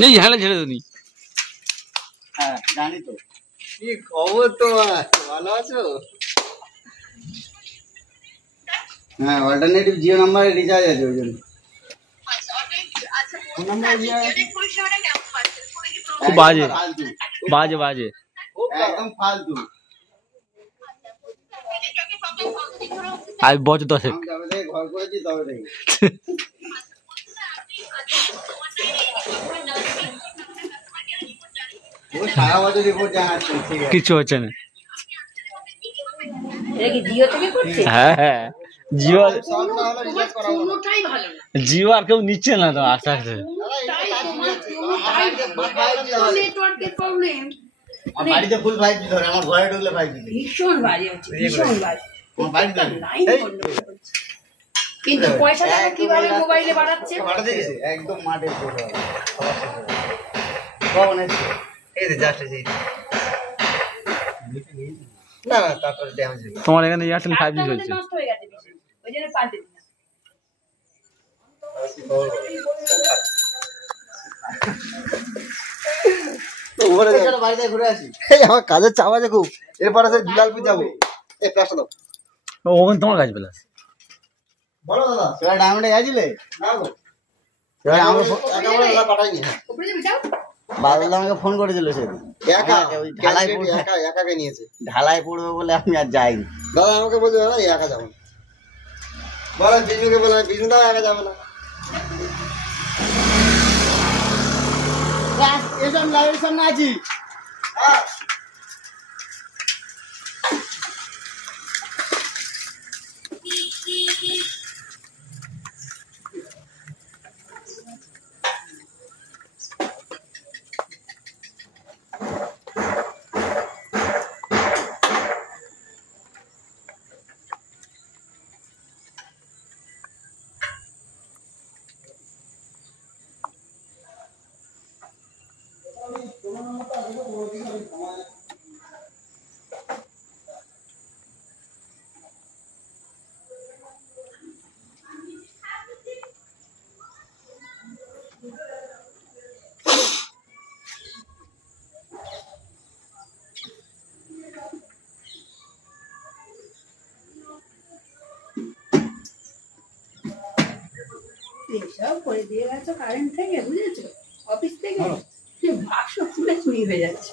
नहीं ঝাড়া ছেড়ে দিনি। হ্যাঁ জানি তো। কি খবর তোমার, ভালো আছো? হ্যাঁ অল্টারনেটিভ জিও নাম্বারে রিচার্জ আছে ওই জন্য। খুব বাজে বাজে বাজে একদম ফালতু। আজ বছর 10 আমি তবে থেকে ঘর করেছি তবে থেকে সারা বছর রিপোর্ট জানাচ্ছি, ঠিক আছে কিছু হচ্ছে না। জিও থেকে করছে? হ্যাঁ হ্যাঁ জিও, কোনোটাই ভালো না। জিও আর কেউ নিচ্ছে না তো আস্তে আস্তে। নেটওয়ার্কের প্রবলেম। আমার বাড়িতে ফুল 5G ধরে, আমার ঘরে ঢুকলে 5G ভীষণ বাজে হচ্ছে, ভীষণ বাজে। আমার বাড়িতে লাইন বন্ধ করে দিচ্ছে। কিন্তু পয়সাটা কিভাবে মোবাইলে বাড়াচ্ছে? বাড়াতে গেছে একদম মাঠে পড়ে কখন এসছে? এই যে জাস্ট এই না না তারপরে ড্যামেজ হয়ে গেছে। তোমার এখানে এয়ারটেল 5G চলছে। নষ্ট হয়ে গেছে বেশি, ওই জন্য পাল্টে দিলাম। বাড়িতে ঘুরে আসি, আমার কাজের চাপ আছে খুব। এরপর আছে দুলালপুর যাবো। এই প্লাসটা দাও। ওখানে তোমার কাজ পেলাস বলো দাদা, সেটা ডায়মন্ডে গেছিলে? না গো, সেটা আমাকে পাঠাইনি। উপরে যাবে যাও। বাদল আমাকে ফোন করেছিল সেদিন, একা ওই ঢালাই পড়বে, একাকে নিয়েছে ঢালাই পড়বে বলে আমি আর যাইনি। দাদা আমাকে বলছে দাদা একা যাবো, বলেন বিষ্ণুকে বলে বিষ্ণু দাও একা যাবে না। এসব লাইভের সামনে আছি। এইসব করে দিয়ে গেছো কারেন্ট থেকে, বুঝেছো? অফিস থেকে বাক্স খুলে চুরি হয়ে যাচ্ছে।